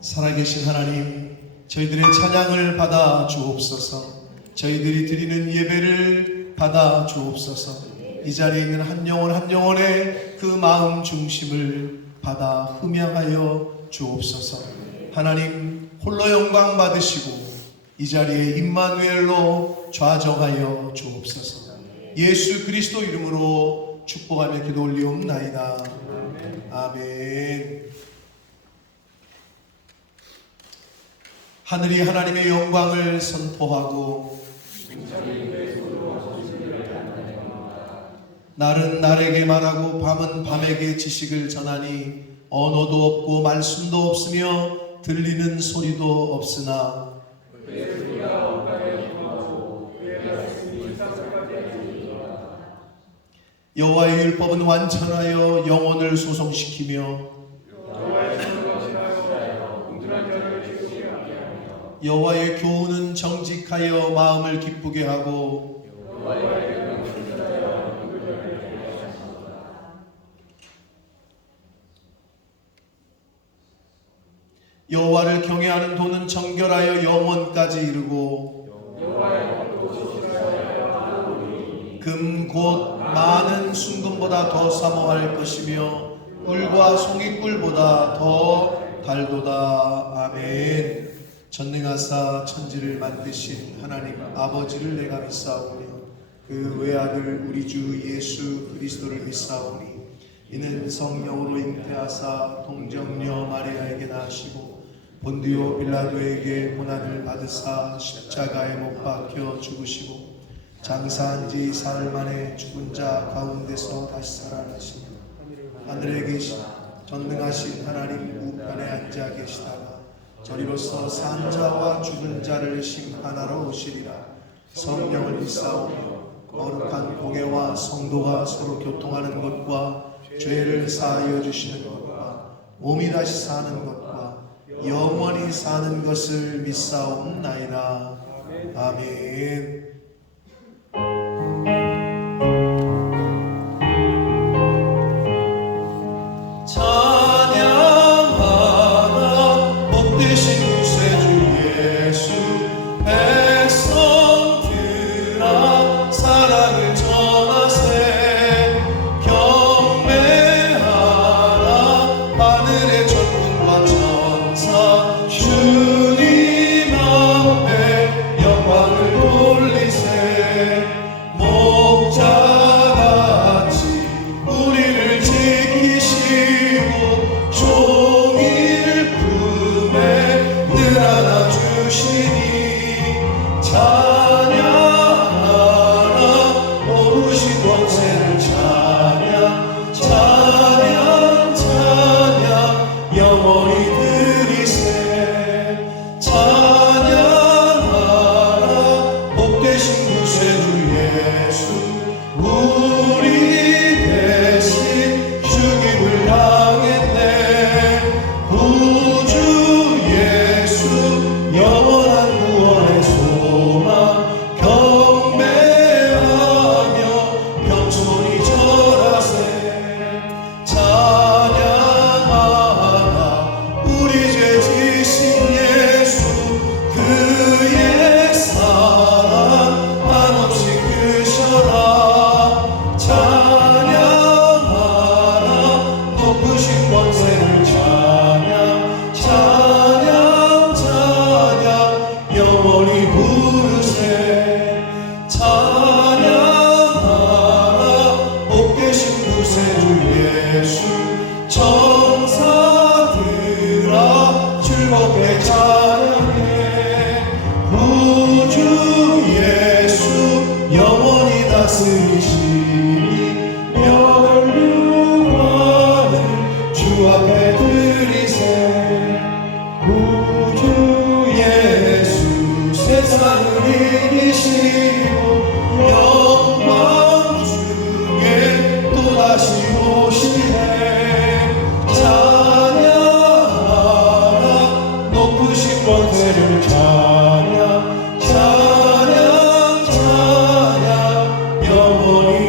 살아계신 하나님, 저희들의 찬양을 받아 주옵소서. 저희들이 드리는 예배를 받아 주옵소서. 이 자리에 있는 한 영혼 한 영혼의 그 마음 중심을 받아 흠양하여 주옵소서. 하나님 홀로 영광 받으시고 이 자리에 임마누엘로 좌정하여 주옵소서. 예수 그리스도 이름으로 축복하며 기도 올리옵나이다. 아멘. 하늘이 하나님의 영광을 선포하고 날은 날에게 말하고 밤은 밤에게 지식을 전하니 언어도 없고 말씀도 없으며 들리는 소리도 없으나 여호와의 율법은 완전하여 영혼을 소성시키며 여호와의 교훈은 정직하여 마음을 기쁘게 하고 여호와를 경외하는 도는 정결하여 영원까지 이르고 금 곧 많은 순금보다 더 사모할 것이며 꿀과 송이꿀보다 더 달도다. 아멘. 전능하사 천지를 만드신 하나님 아버지를 내가 믿사오며 그 외아들 우리 주 예수 그리스도를 믿사오니 이는 성령으로 잉태하사 동정녀 마리아에게 나시고 본디오 빌라도에게 고난을 받으사 십자가에 못 박혀 죽으시고 장사한 지 사흘 만에 죽은 자 가운데서 다시 살아나시며 하늘에 계신 전능하신 하나님 우편에 앉아 계시다가 저리로서 산 자와 죽은 자를 심판하러 오시리라. 성령을 믿사오며 거룩한 공회와 성도가 서로 교통하는 것과 죄를 사하여 주시는 것과 몸이 다시 사는 것과 영원히 사는 것을 믿사옵나이다. 아멘. 찬양 찬양 찬양 영원히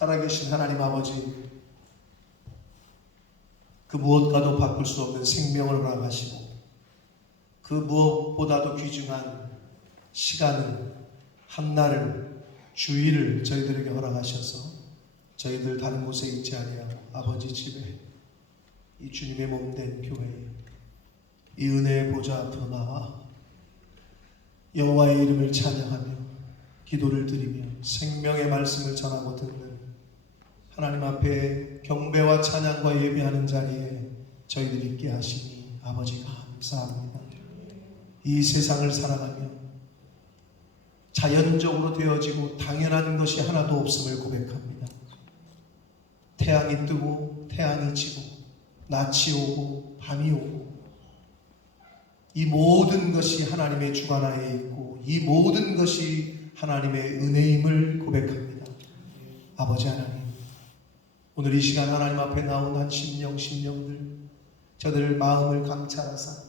살아계신 하나님 아버지, 그 무엇과도 바꿀 수 없는 생명을 허락하시고 그 무엇보다도 귀중한 시간을, 한날을, 주일을 저희들에게 허락하셔서 저희들 다른 곳에 있지 아니하고 아버지 집에, 이 주님의 몸된 교회에, 이 은혜의 보좌 앞으로 나와 여호와의 이름을 찬양하며 기도를 드리며 생명의 말씀을 전하고 듣는 하나님 앞에 경배와 찬양과 예배하는 자리에 저희들이 있게 하시니 아버지 감사합니다. 이 세상을 살아가며 자연적으로 되어지고 당연한 것이 하나도 없음을 고백합니다. 태양이 뜨고 태양이 지고 낮이 오고 밤이 오고 이 모든 것이 하나님의 주관하에 있고 이 모든 것이 하나님의 은혜임을 고백합니다. 아버지 하나님, 오늘 이 시간 하나님 앞에 나온 한 심령들, 저들 마음을 감찰하사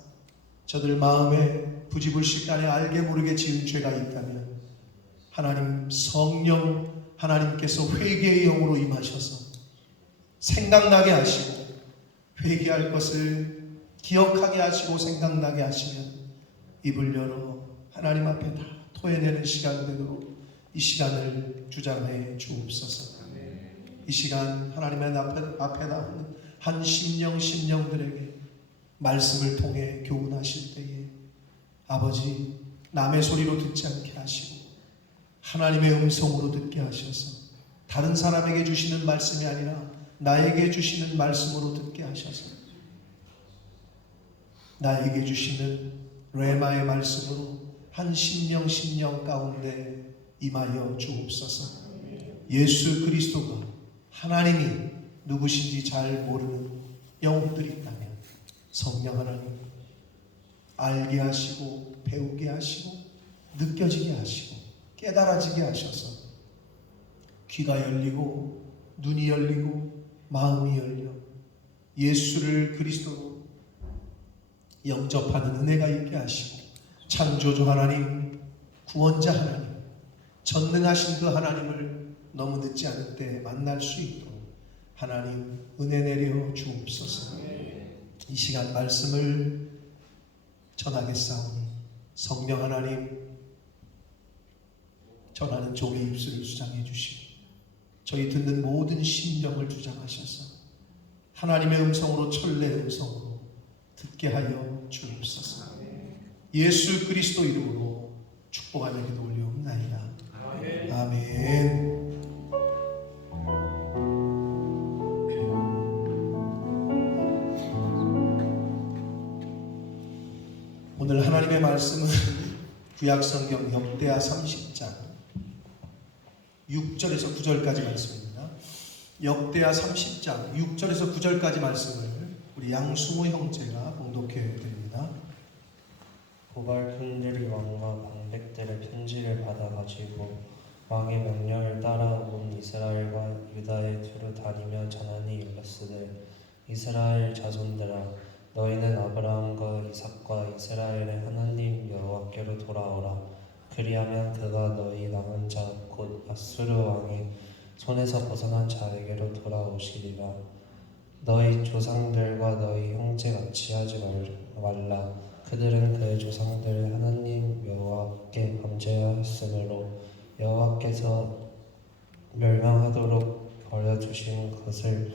저들 마음에 부지불식간에 알게 모르게 지은 죄가 있다면 하나님 성령 하나님께서 회개의 영으로 임하셔서 생각나게 하시고 회개할 것을 기억하게 하시고 생각나게 하시면 입을 열어 하나님 앞에 다 토해내는 시간 되도록 이 시간을 주장해 주옵소서. 이 시간 하나님의 앞에 나오는 한 심령들에게 말씀을 통해 교훈하실 때에 아버지 남의 소리로 듣지 않게 하시고 하나님의 음성으로 듣게 하셔서 다른 사람에게 주시는 말씀이 아니라 나에게 주시는 말씀으로 듣게 하셔서 나에게 주시는 레마의 말씀으로 한 심령 가운데 임하여 주옵소서. 예수 그리스도가 하나님이 누구신지 잘 모르는 영혼들이 있다면 성령 하나님 알게 하시고 배우게 하시고 느껴지게 하시고 깨달아지게 하셔서 귀가 열리고 눈이 열리고 마음이 열려 예수를 그리스도로 영접하는 은혜가 있게 하시고 창조주 하나님, 구원자 하나님, 전능하신 그 하나님을 너무 늦지 않을 때 만날 수 있도록 하나님 은혜 내려 주옵소서. 이 시간 말씀을 전하겠사오니 성령 하나님 전하는 종의 입술을 주장해 주시고 저희 듣는 모든 심령을 주장하셔서 하나님의 음성으로 천래의 음성으로 듣게 하여 주옵소서. 예수 그리스도 이름으로 축복하며 기도 올려옵나이다. 아멘. 오늘 하나님의 말씀은 구약성경 역대하 30장 6절에서 9절까지 말씀입니다. 역대하 30장 6절에서 9절까지 말씀을 우리 양승호 형제가 봉독해 드립니다. 고발꾼들이 왕과 방백들의 편지를 받아 가지고 왕의 명령을 따라 온 이스라엘과 유다에 두루 다니며 전하니 일렀으되 이스라엘 자손들아 너희는 아브라함과 이삭과 이스라엘의 하나님 여호와께로 돌아오라. 그리하면 그가 너희 남은 자 곧 아수르 왕의 손에서 벗어난 자에게로 돌아오시리라. 너희 조상들과 너희 형제같이 하지 말라. 그들은 그 조상들 하나님 여호와께 범죄하였으므로 여호와께서 멸망하도록 벌려주신 것을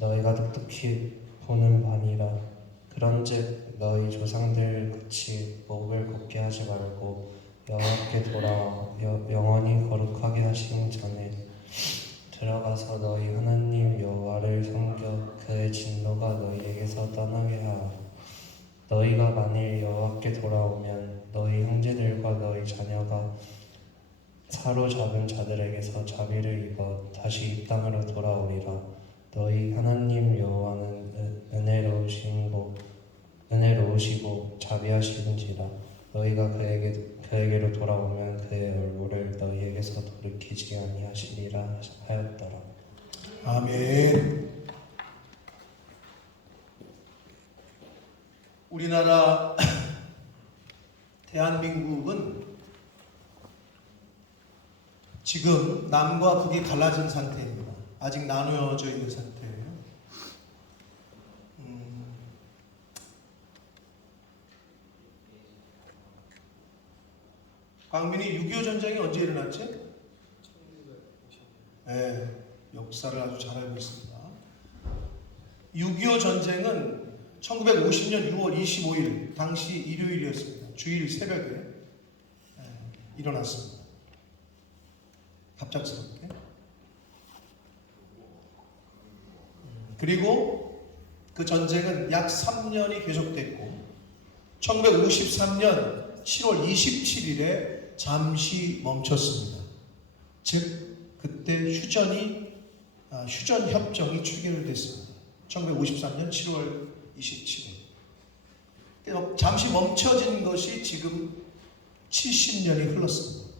너희가 똑똑히 보는 바니라. 그런즉 너희 조상들 같이 목을 곱게 하지 말고 여호와께 돌아와 영원히 거룩하게 하신 전에 들어가서 너희 하나님 여호와를 섬겨 그의 진노가 너희에게서 떠나게 하라. 너희가 만일 여호와께 돌아오면 너희 형제들과 너희 자녀가 사로잡은 자들에게서 자비를 입어 다시 이 땅으로 돌아오리라. 너희 하나님 여호와는 은혜로우시고 자비하시는지라. 너희가 그에게로 돌아오면 그의 얼굴을 너희에게서 돌이키지 아니하시리라 하였더라. 아멘. 우리나라 대한민국은 지금 남과 북이 갈라진 상태입니다. 아직 나누어져 있는 상태예요. 광민이 6.25 전쟁이 언제 일어났지? 네, 역사를 아주 잘 알고 있습니다. 6.25 전쟁은 1950년 6월 25일 당시 일요일이었습니다. 주일 새벽에 일어났습니다. 갑작스럽게. 그리고 그 전쟁은 약 3년이 계속됐고 1953년 7월 27일에 잠시 멈췄습니다. 즉 그때 휴전 협정이 체결됐습니다. 1953년 7월 27일. 잠시 멈춰진 것이 지금 70년이 흘렀습니다.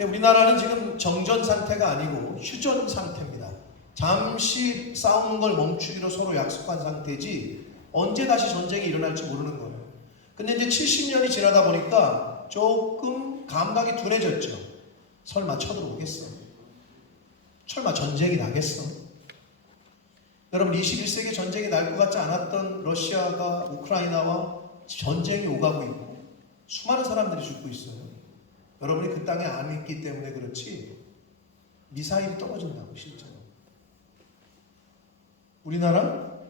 우리나라는 지금 정전 상태가 아니고 휴전 상태입니다. 잠시 싸우는 걸 멈추기로 서로 약속한 상태지 언제 다시 전쟁이 일어날지 모르는 거예요. 근데 이제 70년이 지나다 보니까 조금 감각이 둔해졌죠. 설마 쳐들어오겠어? 설마 전쟁이 나겠어? 여러분 21세기 전쟁이 날 것 같지 않았던 러시아가 우크라이나와 전쟁이 오가고 있고 수많은 사람들이 죽고 있어요. 여러분이 그 땅에 안 있기 때문에 그렇지 미사일이 떨어진다고 실제로. 우리나라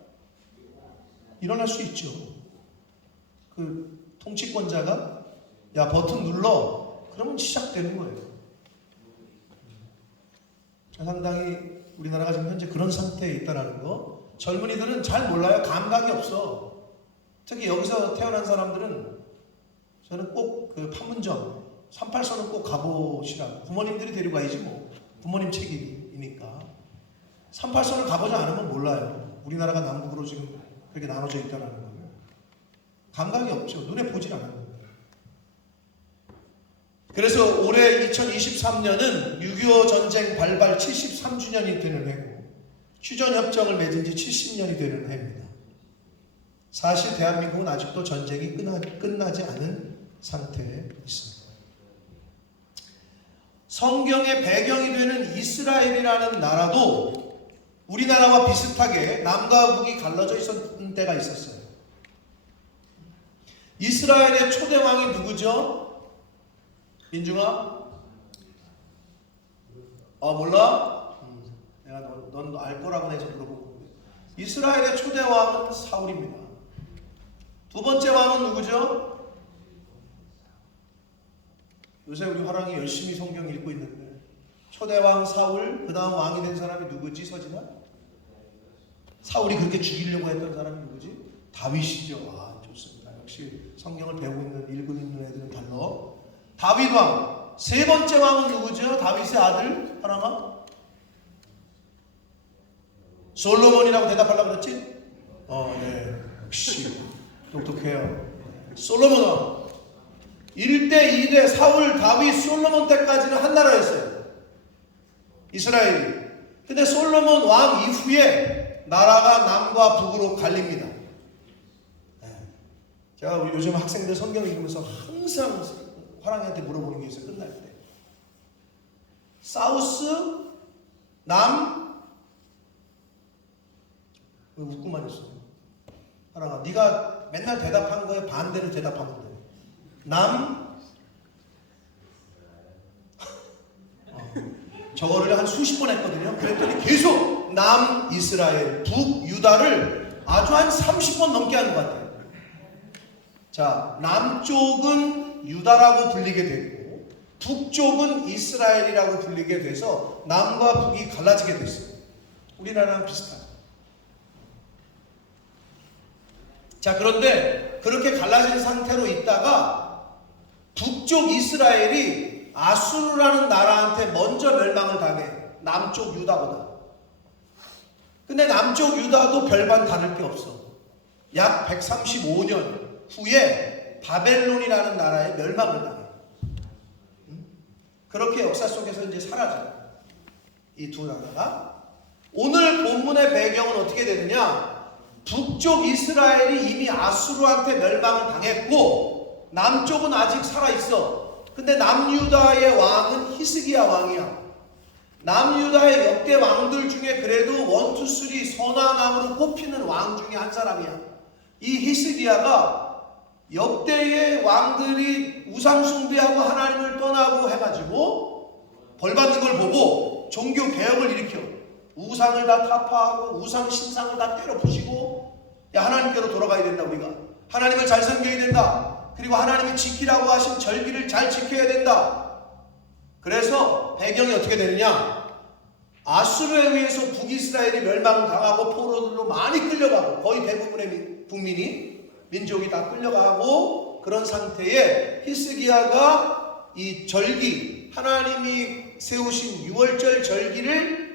일어날 수 있죠. 그 통치권자가 야 버튼 눌러 그러면 시작되는 거예요. 상당히 우리나라가 지금 현재 그런 상태에 있다는 거 젊은이들은 잘 몰라요. 감각이 없어. 특히 여기서 태어난 사람들은 저는 꼭 그 판문점 38선은 꼭 가보시라고. 부모님들이 데리고 가야지 뭐. 부모님 책임이니까. 38선을 가보지 않으면 몰라요. 우리나라가 남북으로 지금 그렇게 나눠져 있다는 거예요. 감각이 없죠. 눈에 보질 않아요. 그래서 올해 2023년은 6.25 전쟁 발발 73주년이 되는 해고 휴전협정을 맺은 지 70년이 되는 해입니다. 사실 대한민국은 아직도 전쟁이 끝나지 않은 상태에 있습니다. 성경의 배경이 되는 이스라엘이라는 나라도 우리나라와 비슷하게 남과 북이 갈라져 있었던 때가 있었어요. 이스라엘의 초대 왕이 누구죠? 민중아? 몰라? 내가 넌 알 거라고 해서 물어보고. 이스라엘의 초대 왕은 사울입니다. 두 번째 왕은 누구죠? 요새 우리 화랑이 열심히 성경 읽고 있는데 초대 왕 사울, 그 다음 왕이 된 사람이 누구지? 서진아? 사울이 그렇게 죽이려고 했던 사람이 누구지? 다윗이죠. 좋습니다. 역시 성경을 배우고 있는, 읽고 있는 애들은 달라. 다윗 왕. 세 번째 왕은 누구죠? 다윗의 아들 하나만? 솔로몬이라고 대답하려고 그랬지? 네. 역시 똑똑해요. 솔로몬 왕. 1대, 2대 사울, 다윗, 솔로몬 때까지는 한 나라였어요. 이스라엘이. 근데 솔로몬 왕 이후에 나라가 남과 북으로 갈립니다. 제가 우리 요즘 학생들 성경 읽으면서 항상 화랑이한테 물어보는 게 있어요. 끝날 때. 사우스, 남, 왜 웃고만 있어? 화랑아, 네가 맨날 대답한 거에 반대로 대답하면 돼. 남, 저거를 한 수십 번 했거든요. 그랬더니 계속 남 이스라엘, 북 유다를 아주 한 30번 넘게 하는 것 같아요. 자, 남쪽은 유다라고 불리게 됐고 북쪽은 이스라엘이라고 불리게 돼서 남과 북이 갈라지게 됐어요. 우리나라랑 비슷하죠. 자, 그런데 그렇게 갈라진 상태로 있다가 북쪽 이스라엘이 아수르라는 나라한테 먼저 멸망을 당해. 남쪽 유다보다. 근데 남쪽 유다도 별반 다를 게 없어. 약 135년 후에 바벨론이라는 나라에 멸망을 당해. 그렇게 역사 속에서 이제 사라져요. 이 두 나라가. 오늘 본문의 배경은 어떻게 되느냐? 북쪽 이스라엘이 이미 아수르한테 멸망을 당했고 남쪽은 아직 살아있어. 근데 남유다의 왕은 히스기야 왕이야. 남유다의 역대 왕들 중에 그래도 1, 2, 3 선왕으로 꼽히는 왕 중에 한 사람이야. 이 히스기야가 역대의 왕들이 우상 숭배하고 하나님을 떠나고 해가지고 벌받는 걸 보고 종교 개혁을 일으켜 우상을 다 타파하고 우상 신상을 다 때려 부시고, 야, 하나님께로 돌아가야 된다. 우리가 하나님을 잘 섬겨야 된다. 그리고 하나님이 지키라고 하신 절기를 잘 지켜야 된다. 그래서 배경이 어떻게 되느냐, 아수르에 의해서 북이스라엘이 멸망당하고 포로들로 많이 끌려가고, 거의 대부분의 국민이, 민족이 다 끌려가고, 그런 상태에 히스기야가 이 절기, 하나님이 세우신 6월절 절기를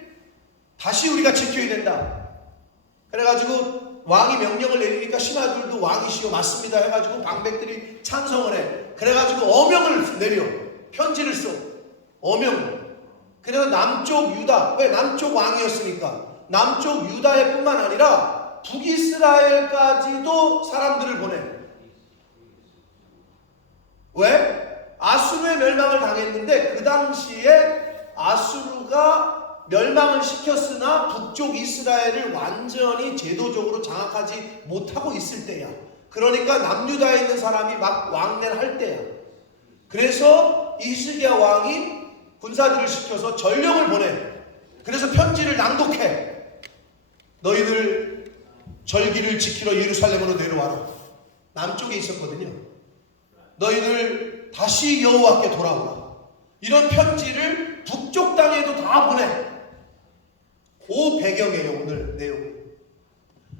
다시 우리가 지켜야 된다. 그래가지고 왕이 명령을 내리니까 신하들도 왕이시오 맞습니다 해가지고 방백들이 찬성을 해. 그래가지고 어명을 내려, 편지를 써. 어명. 그래서 남쪽 유다, 왜? 남쪽 왕이었으니까 남쪽 유다에 뿐만 아니라 북이스라엘까지도 사람들을 보내. 왜? 아수르의 멸망을 당했는데 그 당시에 아수르가 멸망을 시켰으나 북쪽 이스라엘을 완전히 제도적으로 장악하지 못하고 있을 때야. 그러니까 남유다에 있는 사람이 막 왕래를 할 때야. 그래서 히스기야 왕이 군사들을 시켜서 전령을 보내. 그래서 편지를 낭독해. 너희들 절기를 지키러 예루살렘으로 내려와라. 남쪽에 있었거든요. 너희들 다시 여호와께 돌아오라. 이런 편지를 북쪽 땅에도 다 보내. 그 배경이에요, 오늘 내용.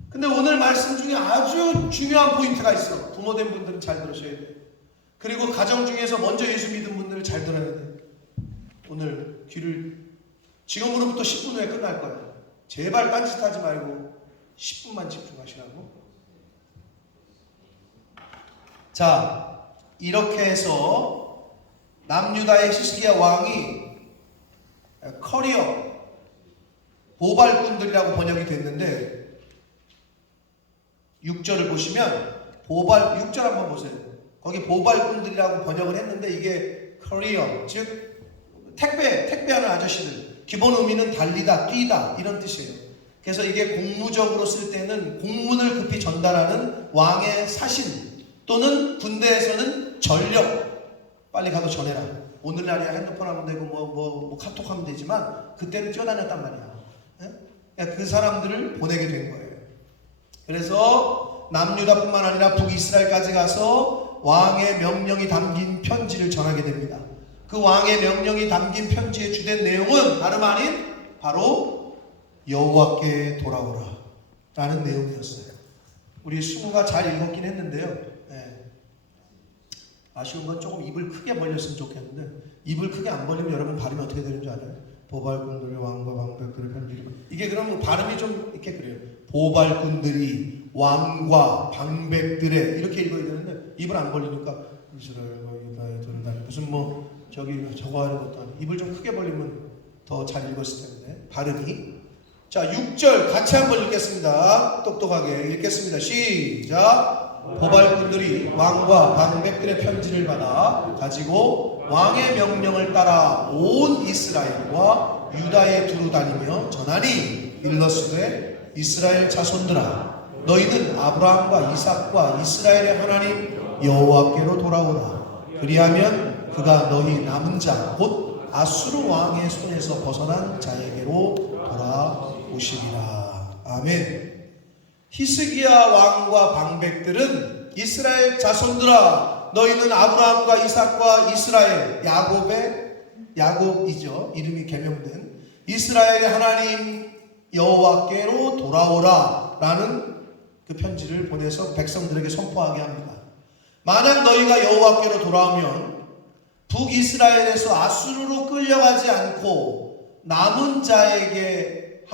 근데 오늘 말씀 중에 아주 중요한 포인트가 있어. 부모된 분들은 잘 들으셔야 돼요. 그리고 가정 중에서 먼저 예수 믿은 분들은 잘 들어야 돼요. 오늘 귀를, 지금으로부터 10분 후에 끝날 거예요. 제발 딴짓하지 말고 10분만 집중하시라고. 자, 이렇게 해서 남유다의 히스기야 왕이 커리어, 보발꾼들이라고 번역이 됐는데, 6절을 보시면 6절 한번 보세요. 거기 보발꾼들이라고 번역을 했는데 이게 커리어, 즉 택배하는 아저씨들, 기본 의미는 달리다, 뛰다 이런 뜻이에요. 그래서 이게 공무적으로 쓸 때는 공문을 급히 전달하는 왕의 사신, 또는 군대에서는 전력, 빨리 가서 전해라. 오늘날이야 핸드폰 하면 되고 뭐 카톡 하면 되지만 그때는 뛰어다녔단 말이야. 그 사람들을 보내게 된 거예요. 그래서 남유다뿐만 아니라 북이스라엘까지 가서 왕의 명령이 담긴 편지를 전하게 됩니다. 그 왕의 명령이 담긴 편지의 주된 내용은 다름 아닌 바로 여호와께 돌아오라 라는 내용이었어요. 우리 수구가 잘 읽었긴 했는데요, 아쉬운 건 조금 입을 크게 벌렸으면 좋겠는데, 입을 크게 안 벌리면 여러분 발음이 어떻게 되는 줄 알아요? 보발꾼들의 왕과 방백들의 편지. 이게 그럼 발음이 좀 이렇게 그래요. 보발꾼들이 왕과 방백들의, 이렇게 읽어야 되는데 입을 안 벌리니까 이스라엘과 유다의 들을 무슨 뭐 저기 저거 하는 것도 아니고, 입을 좀 크게 벌리면 더 잘 읽었을 텐데 발음이. 자, 6절 같이 한번 읽겠습니다. 똑똑하게 읽겠습니다. 시작. 보발꾼들이 왕과 방백들의 편지를 받아 가지고 왕의 명령을 따라 온 이스라엘과 유다에 두루 다니며 전하니 일러스되, 이스라엘 자손들아, 너희는 아브라함과 이삭과 이스라엘의 하나님 여호와께로 돌아오라. 그리하면 그가 너희 남은 자 곧 아수르 왕의 손에서 벗어난 자에게로 돌아오시리라. 아멘. 히스기야 왕과 방백들은 이스라엘 자손들아, 너희는 아브라함과 이삭과 이스라엘, 야곱이죠, 이름이 개명된 이스라엘의 하나님 여호와께로 돌아오라 라는 그 편지를 보내서 백성들에게 선포하게 합니다. 만약 너희가 여호와께로 돌아오면 북이스라엘에서 아수르로 끌려가지 않고 남은 자에게로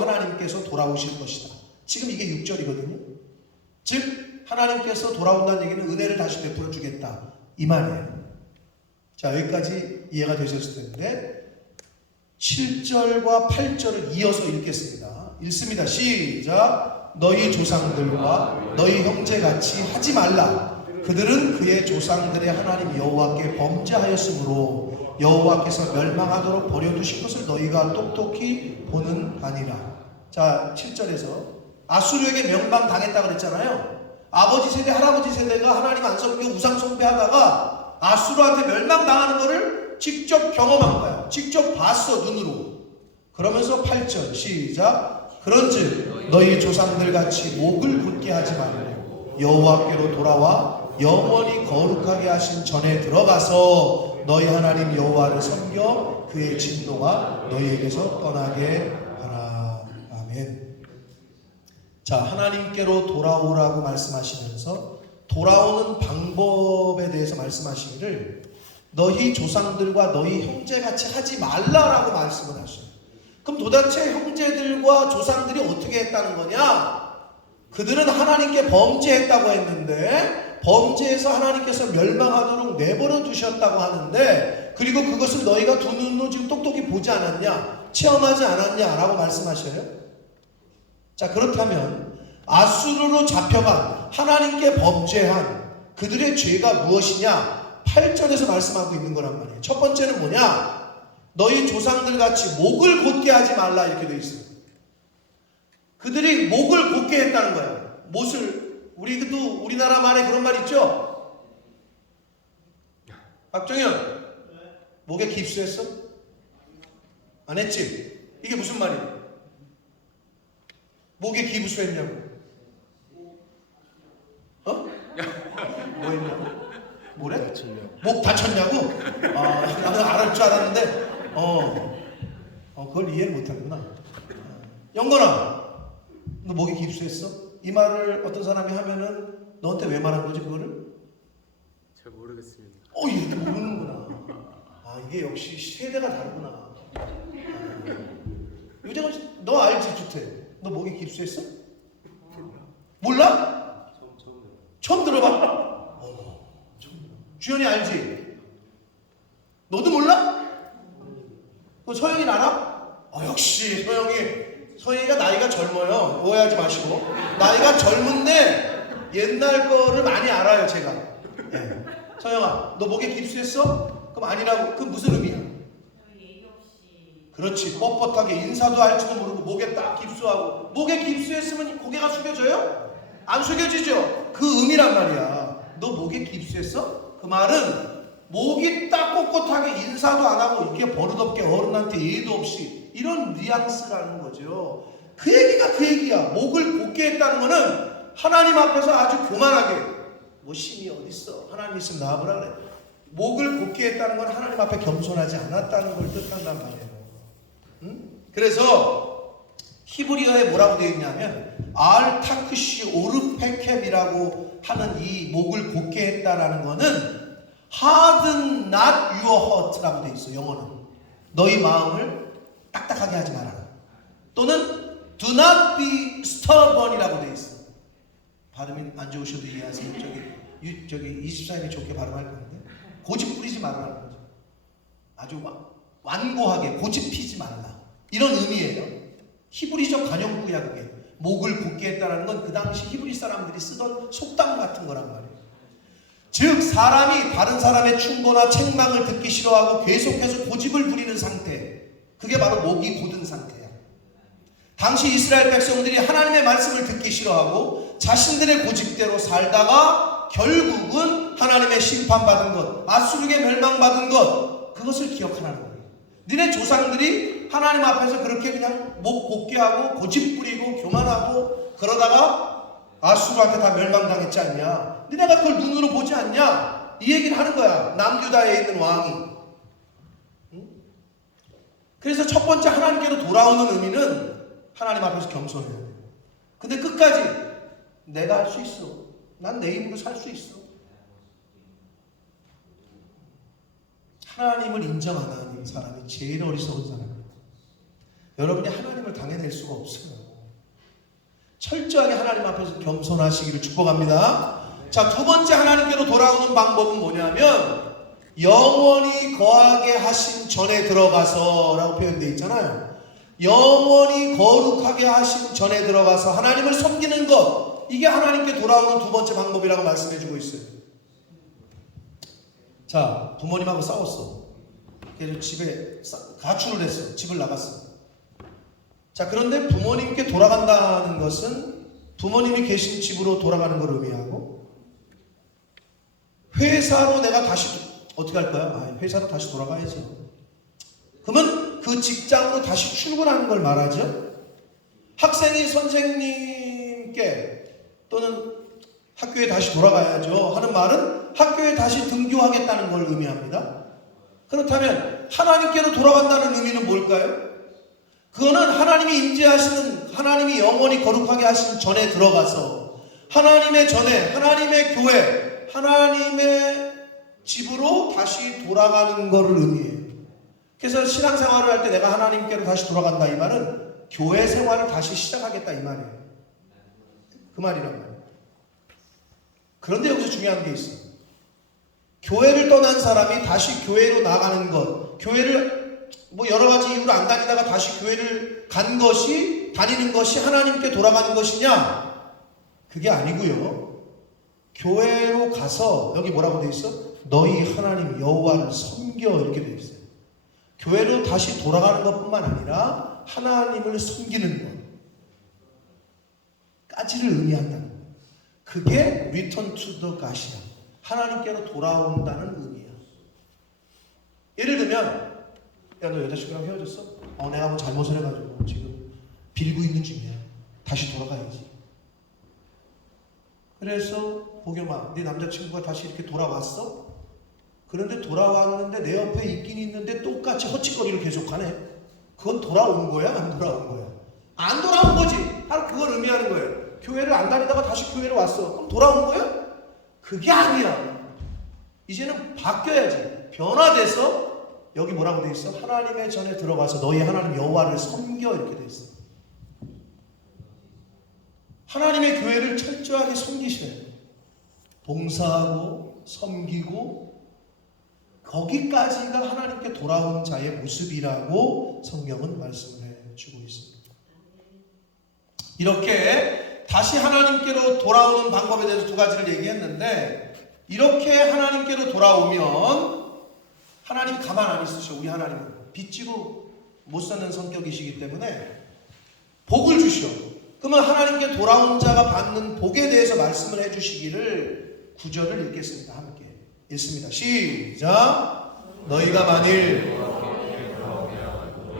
하나님께서 돌아오실 것이다. 지금 이게 6절이거든요. 즉 하나님께서 돌아온다는 얘기는 은혜를 다시 베풀어 주겠다 이 말이에요. 자, 여기까지 이해가 되셨을 텐데 7절과 8절을 이어서 읽겠습니다. 읽습니다. 시작. 너희 조상들과 너희 형제같이 하지 말라. 그들은 그의 조상들의 하나님 여호와께 범죄하였으므로 여호와께서 멸망하도록 버려두신 것을 너희가 똑똑히 보는 아니라. 자, 7절에서 아수르에게 멸망당했다 그랬잖아요. 아버지 세대, 할아버지 세대가 하나님 안 섬기고 우상 숭배하다가 아수르한테 멸망당하는 것을 직접 경험한 거야. 직접 봤어, 눈으로. 그러면서 8절 시작. 그런즉 너희 조상들 같이 목을 굳게 하지 말고 여호와께로 돌아와 영원히 거룩하게 하신 전에 들어가서 너희 하나님 여호와를 섬겨 그의 진노가 너희에게서 떠나게 하라. 아멘. 자, 하나님께로 돌아오라고 말씀하시면서 돌아오는 방법에 대해서 말씀하시기를 너희 조상들과 너희 형제같이 하지 말라라고 말씀을 하셔요. 그럼 도대체 형제들과 조상들이 어떻게 했다는 거냐? 그들은 하나님께 범죄했다고 했는데 범죄해서 하나님께서 멸망하도록 내버려 두셨다고 하는데, 그리고 그것을 너희가 두 눈으로 지금 똑똑히 보지 않았냐, 체험하지 않았냐라고 말씀하셔요. 자, 그렇다면 아수르로 잡혀간 하나님께 범죄한 그들의 죄가 무엇이냐? 8절에서 말씀하고 있는 거란 말이에요. 첫 번째는 뭐냐? 너희 조상들 같이 목을 곧게 하지 말라 이렇게 되어 있어요. 그들이 목을 곧게 했다는 거예요. 못을, 우리나라 말에 그런 말 있죠? 박정현, 목에 깁스했어? 안 했지? 이게 무슨 말이에요? 목에 깁스했냐고? 어? 뭐 했냐고? 뭐래? 목 다쳤냐고? 나는 알을 줄 알았는데 그걸 이해를 못하는구나. 영건아, 너 목에 깁스했어? 이 말을 어떤 사람이 하면은 너한테 왜 말한 거지 그거를? 잘 모르겠습니다. 이렇게 모르는구나. 이게 역시 세대가 다르구나. 유정은 너 알지 주태? 너 목에 깁스했어? 몰라? 처음 들어봐? 주연이 알지? 너도 몰라? 서영이 알아? 역시 서영이가 나이가 젊어요. 오해하지 마시고. 나이가 젊은데 옛날 거를 많이 알아요, 제가. 네. 서영아, 너 목에 깁스했어? 그럼 아니라고. 그건 무슨 의미야? 그렇지. 뻣뻣하게 인사도 할지도 모르고 목에 딱 깁스하고. 목에 깁스했으면 고개가 숙여져요? 안 숙여지죠? 그 의미란 말이야. 너 목에 깁스했어? 그 말은 목이 딱 꼿꼿하게 인사도 안 하고 이렇게 버릇없게 어른한테 예의도 없이 이런 뉘앙스라는 거죠. 그 얘기가 그 얘기야. 목을 곧게 했다는 거는 하나님 앞에서 아주 교만하게, 뭐 신이 어딨어, 하나님 있으면 나와보라 그래. 목을 곧게 했다는 건 하나님 앞에 겸손하지 않았다는 걸 뜻한단 말이에요. 그래서 히브리어에 뭐라고 되어 있냐면 알타크시 오르페켐이라고 하는 이 목을 곧게 했다라는 거는 harden not your heart라고 되어 있어. 영어는 너희 마음을 딱딱하게 하지 말아라. 또는 do not be stubborn이라고 되어 있어. 발음이 안 좋으셔도 이해하세요. 저기 24일이 좋게 발음할 건데 고집 부리지 말라는 거죠. 아주 완고하게 고집 피지 말라, 이런 의미예요. 히브리적 관용구야 그게. 목을 굳게 했다는 건 그 당시 히브리 사람들이 쓰던 속담 같은 거란 말이에요. 즉 사람이 다른 사람의 충고나 책망을 듣기 싫어하고 계속해서 고집을 부리는 상태, 그게 바로 목이 곧은 상태야. 당시 이스라엘 백성들이 하나님의 말씀을 듣기 싫어하고 자신들의 고집대로 살다가 결국은 하나님의 심판받은 것, 아수르에게 멸망받은 것, 그것을 기억하라는 거예요. 너네 조상들이 하나님 앞에서 그렇게 그냥 목 곧게 하고 고집 부리고 교만하고 그러다가 아수르한테 다 멸망당했지 않냐? 너네가 그걸 눈으로 보지 않냐? 이 얘기를 하는 거야. 남유다에 있는 왕이. 그래서 첫 번째 하나님께로 돌아오는 의미는 하나님 앞에서 겸손해야 돼. 근데 끝까지 내가 할 수 있어. 난 내 힘으로 살 수 있어. 하나님을 인정 안 하는 사람이 제일 어리석은 사람이에요. 여러분이 하나님을 당해낼 수가 없어요. 철저하게 하나님 앞에서 겸손하시기를 축복합니다. 자, 두 번째 하나님께로 돌아오는 방법은 뭐냐면 영원히 거하게 하신 전에 들어가서 라고 표현되어 있잖아요. 영원히 거룩하게 하신 전에 들어가서 하나님을 섬기는 것, 이게 하나님께 돌아오는 두 번째 방법이라고 말씀해주고 있어요. 자, 부모님하고 싸웠어. 그래서 집에 가출을 했어. 집을 나갔어. 자, 그런데 부모님께 돌아간다는 것은 부모님이 계신 집으로 돌아가는 걸 의미하고, 회사로 내가 다시 어떻게 할 거야? 회사로 다시 돌아가야죠. 그러면 그 직장으로 다시 출근하는 걸 말하죠. 학생이 선생님께 또는 학교에 다시 돌아가야죠 하는 말은 학교에 다시 등교하겠다는 걸 의미합니다. 그렇다면 하나님께로 돌아간다는 의미는 뭘까요? 그거는 하나님이 임재하시는, 하나님이 영원히 거룩하게 하신 전에 들어가서 하나님의 전에, 하나님의 교회, 하나님의 집으로 다시 돌아가는 것을 의미해요. 그래서 신앙생활을 할 때 내가 하나님께로 다시 돌아간다 이 말은 교회 생활을 다시 시작하겠다 이 말이에요. 그 말이란 말이에요. 그런데 여기서 중요한 게 있어요. 교회를 떠난 사람이 다시 교회로 나가는 것, 교회를 뭐 여러 가지 이유로 안 다니다가 다시 교회를 간 것이, 다니는 것이 하나님께 돌아가는 것이냐? 그게 아니고요. 교회로 가서 여기 뭐라고 돼 있어? 너희 하나님 여호와를 섬겨 이렇게 돼 있어요. 교회로 다시 돌아가는 것뿐만 아니라 하나님을 섬기는 것까지를 의미한다는 거예요. 그게 return to the God이야. 하나님께로 돌아온다는 의미야. 예를 들면, 야, 너 여자친구랑 헤어졌어? 내가 뭐 잘못을 해가지고 지금 빌고 있는 중이야. 다시 돌아가야지. 그래서 복염아, 네 남자친구가 다시 이렇게 돌아왔어? 그런데 돌아왔는데 내 옆에 있긴 있는데 똑같이 헛짓거리를 계속하네. 그건 돌아온 거야? 안 돌아온 거야? 안 돌아온 거지. 바로 그걸 의미하는 거예요. 교회를 안 다니다가 다시 교회로 왔어. 그럼 돌아온 거야? 그게 아니야. 이제는 바뀌어야지. 변화돼서 여기 뭐라고 돼 있어? 하나님의 전에 들어가서 너희 하나님 여호와를 섬겨 이렇게 돼 있어. 하나님의 교회를 철저하게 섬기셔야 돼. 봉사하고 섬기고 거기까지가 하나님께 돌아온 자의 모습이라고 성경은 말씀을 해주고 있습니다. 이렇게 다시 하나님께로 돌아오는 방법에 대해서 두 가지를 얘기했는데, 이렇게 하나님께로 돌아오면 하나님 가만 안 있으셔. 우리 하나님은 빚지고 못 사는 성격이시기 때문에 복을 주시오. 그러면 하나님께 돌아온 자가 받는 복에 대해서 말씀을 해주시기를 9절을 읽겠습니다. 함께 읽습니다. 시작. 너희가 만일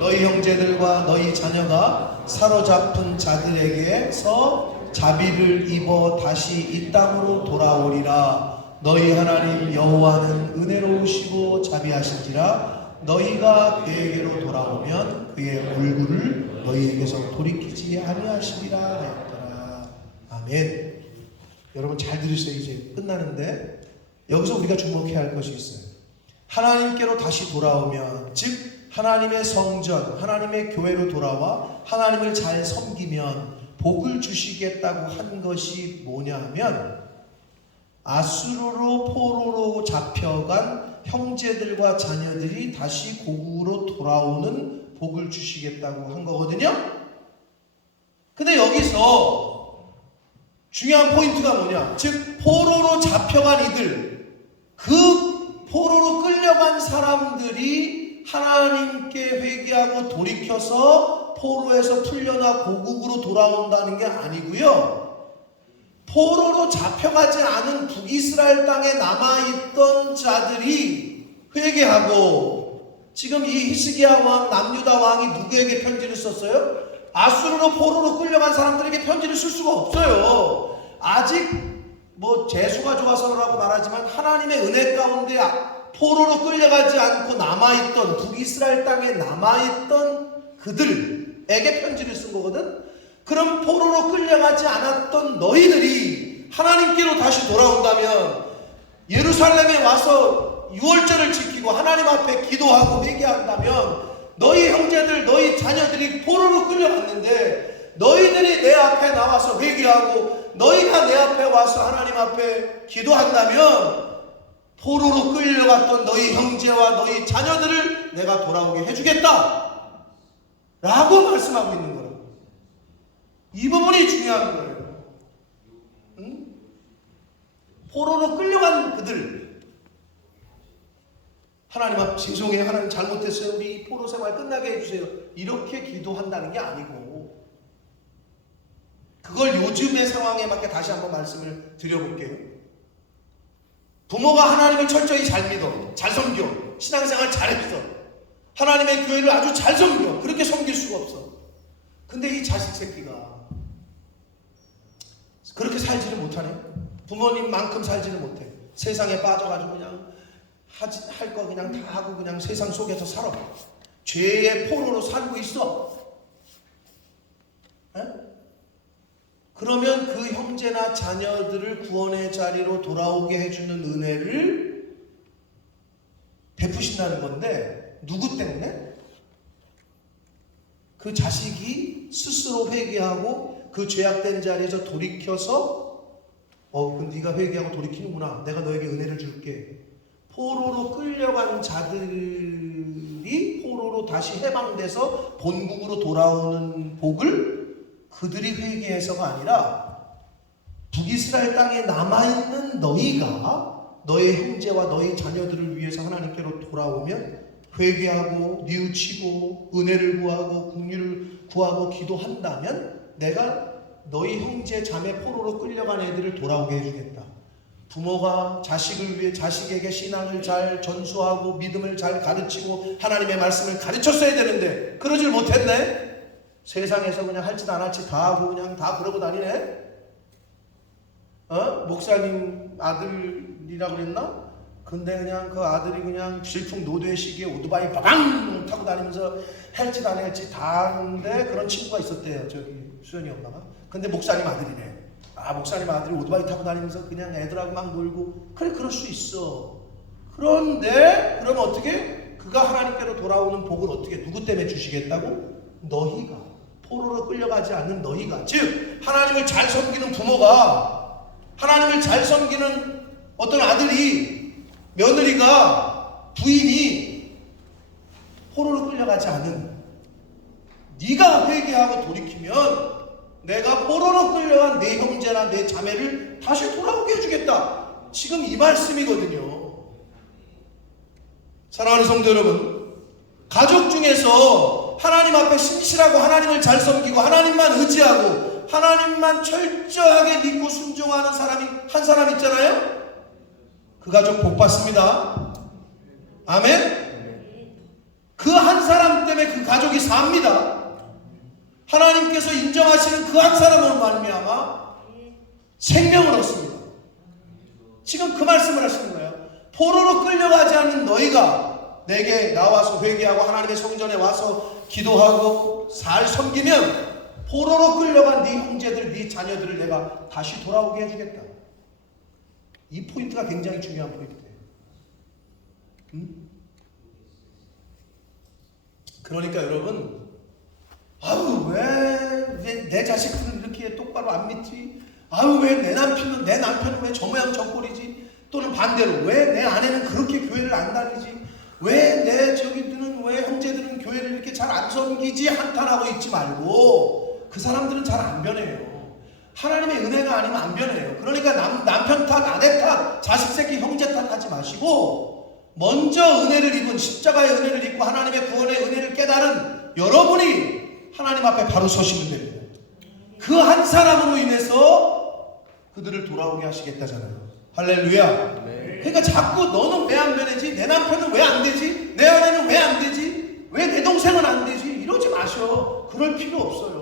너희 형제들과 너희 자녀가 사로잡힌 자들에게서 자비를 입어 다시 이 땅으로 돌아오리라. 너희 하나님 여호와는 은혜로우시고 자비하신지라. 너희가 그에게로 돌아오면 그의 얼굴을 너희에게서 돌이키지 아니하시리라 하였더라. 아멘. 여러분 잘 들으세요. 이제 끝나는데 여기서 우리가 주목해야 할 것이 있어요. 하나님께로 다시 돌아오면, 즉 하나님의 성전, 하나님의 교회로 돌아와 하나님을 잘 섬기면 복을 주시겠다고 한 것이 뭐냐 하면, 아수르로 포로로 잡혀간 형제들과 자녀들이 다시 고국으로 돌아오는 복을 주시겠다고 한 거거든요. 근데 여기서 중요한 포인트가 뭐냐, 즉 포로로 잡혀간 이들, 그 포로로 끌려간 사람들이 하나님께 회개하고 돌이켜서 포로에서 풀려나 고국으로 돌아온다는 게 아니고요. 포로로 잡혀가지 않은 북이스라엘 땅에 남아있던 자들이 회개하고, 지금 이 히스기야 왕, 남유다 왕이 누구에게 편지를 썼어요? 아수르로 포로로 끌려간 사람들에게 편지를 쓸 수가 없어요. 아직 뭐 재수가 좋아서라고 말하지만 하나님의 은혜 가운데 포로로 끌려가지 않고 남아있던, 북이스라엘 땅에 남아있던 그들에게 편지를 쓴 거거든. 그럼 포로로 끌려가지 않았던 너희들이 하나님께로 다시 돌아온다면, 예루살렘에 와서 유월절을 지키고 하나님 앞에 기도하고 회개한다면, 너희 형제들, 너희 자녀들이 포로로 끌려갔는데 너희들이 내 앞에 나와서 회개하고 너희가 내 앞에 와서 하나님 앞에 기도한다면, 포로로 끌려갔던 너희 형제와 너희 자녀들을 내가 돌아오게 해주겠다 라고 말씀하고 있는 거예요. 이 부분이 중요한 거예요. 응? 포로로 끌려간 그들, 하나님 앞 죄송해요. 하나님 잘못했어요. 우리 이 포로 생활 끝나게 해주세요. 이렇게 기도한다는 게 아니고, 그걸 요즘의 상황에 맞게 다시 한번 말씀을 드려볼게요. 부모가 하나님을 철저히 잘 믿어, 잘 섬겨, 신앙생활 잘했어, 하나님의 교회를 아주 잘 섬겨. 그렇게 섬길 수가 없어. 근데 이 자식 새끼가 그렇게 살지를 못하네. 부모님만큼 살지를 못해. 세상에 빠져가지고 그냥 할 거 그냥 다 하고 그냥 세상 속에서 살아. 죄의 포로로 살고 있어. 에? 그러면 그 형제나 자녀들을 구원의 자리로 돌아오게 해주는 은혜를 베푸신다는 건데, 누구 때문에? 그 자식이 스스로 회개하고 그 죄악된 자리에서 돌이켜서 그럼 네가 회개하고 돌이키는구나, 내가 너에게 은혜를 줄게. 포로로 끌려간 자들이 포로로 다시 해방돼서 본국으로 돌아오는 복을 그들이 회개해서가 아니라, 북이스라엘 땅에 남아있는 너희가 너의 형제와 너희 자녀들을 위해서 하나님께로 돌아오면 회개하고 뉘우치고 은혜를 구하고 긍휼을 구하고 기도한다면 내가 너희 형제 자매 포로로 끌려간 애들을 돌아오게 해주겠다. 부모가 자식을 위해 자식에게 신앙을 잘 전수하고 믿음을 잘 가르치고 하나님의 말씀을 가르쳤어야 되는데 그러질 못했네. 세상에서 그냥 할 짓 안 할 짓 다 하고 그냥 다 그러고 다니네. 목사님 아들이라고 그랬나? 근데 그냥 그 아들이 그냥 질풍노도의 오토바이 빠방 타고 다니면서 할 짓 안 할 짓 다 하는데 그런 친구가 있었대요. 저기 수연이 엄마가. 근데 목사님 아들이네. 목사님 아들이 오토바이 타고 다니면서 그냥 애들하고 막 놀고. 그래, 그럴 수 있어. 그런데 그럼 어떻게? 그가 하나님께로 돌아오는 복을 어떻게 누구 때문에 주시겠다고? 너희가, 포로로 끌려가지 않는 너희가, 즉 하나님을 잘 섬기는 부모가, 하나님을 잘 섬기는 어떤 아들이, 며느리가, 부인이 포로로 끌려가지 않은, 네가 회개하고 돌이키면 내가 포로로 끌려간 내 형제나 내 자매를 다시 돌아오게 해주겠다. 지금 이 말씀이거든요. 사랑하는 성도 여러분, 가족 중에서 하나님 앞에 신실하고 하나님을 잘 섬기고 하나님만 의지하고 하나님만 철저하게 믿고 순종하는 사람이 한 사람 있잖아요. 그 가족 복 받습니다. 아멘. 그 한 사람 때문에 그 가족이 삽니다. 하나님께서 인정하시는 그 한 사람으로 말미암아 생명을 얻습니다. 지금 그 말씀을 하시는 거예요. 포로로 끌려가지 않는 너희가 내게 나와서 회개하고 하나님의 성전에 와서 기도하고 잘 섬기면 포로로 끌려간 네 형제들, 네 자녀들을 내가 다시 돌아오게 해주겠다. 이 포인트가 굉장히 중요한 포인트예요. 그러니까 여러분, 왜 내 자식들은 이렇게 똑바로 안 믿지? 왜 내 남편은 왜 저 모양 저 꼴이지? 또는 반대로 왜 내 아내는 그렇게 교회를 안 다니지? 왜 내 왜 형제들은 교회를 이렇게 잘 안 섬기지? 한탄하고 있지 말고, 그 사람들은 잘 안 변해요. 하나님의 은혜가 아니면 안 변해요. 그러니까 남편 탓, 아내 탓, 자식 새끼 형제 탓 하지 마시고, 먼저 은혜를 입은, 십자가의 은혜를 입고 하나님의 구원의 은혜를 깨달은 여러분이 하나님 앞에 바로 서시면 됩니다. 그 한 사람으로 인해서 그들을 돌아오게 하시겠다잖아요. 할렐루야. 그러니까 자꾸 너는 왜 안 변하지? 내 남편은 왜 안 되지? 내 아내는 왜 안 되지? 왜 내 동생은 안 되지? 이러지 마셔. 그럴 필요 없어요.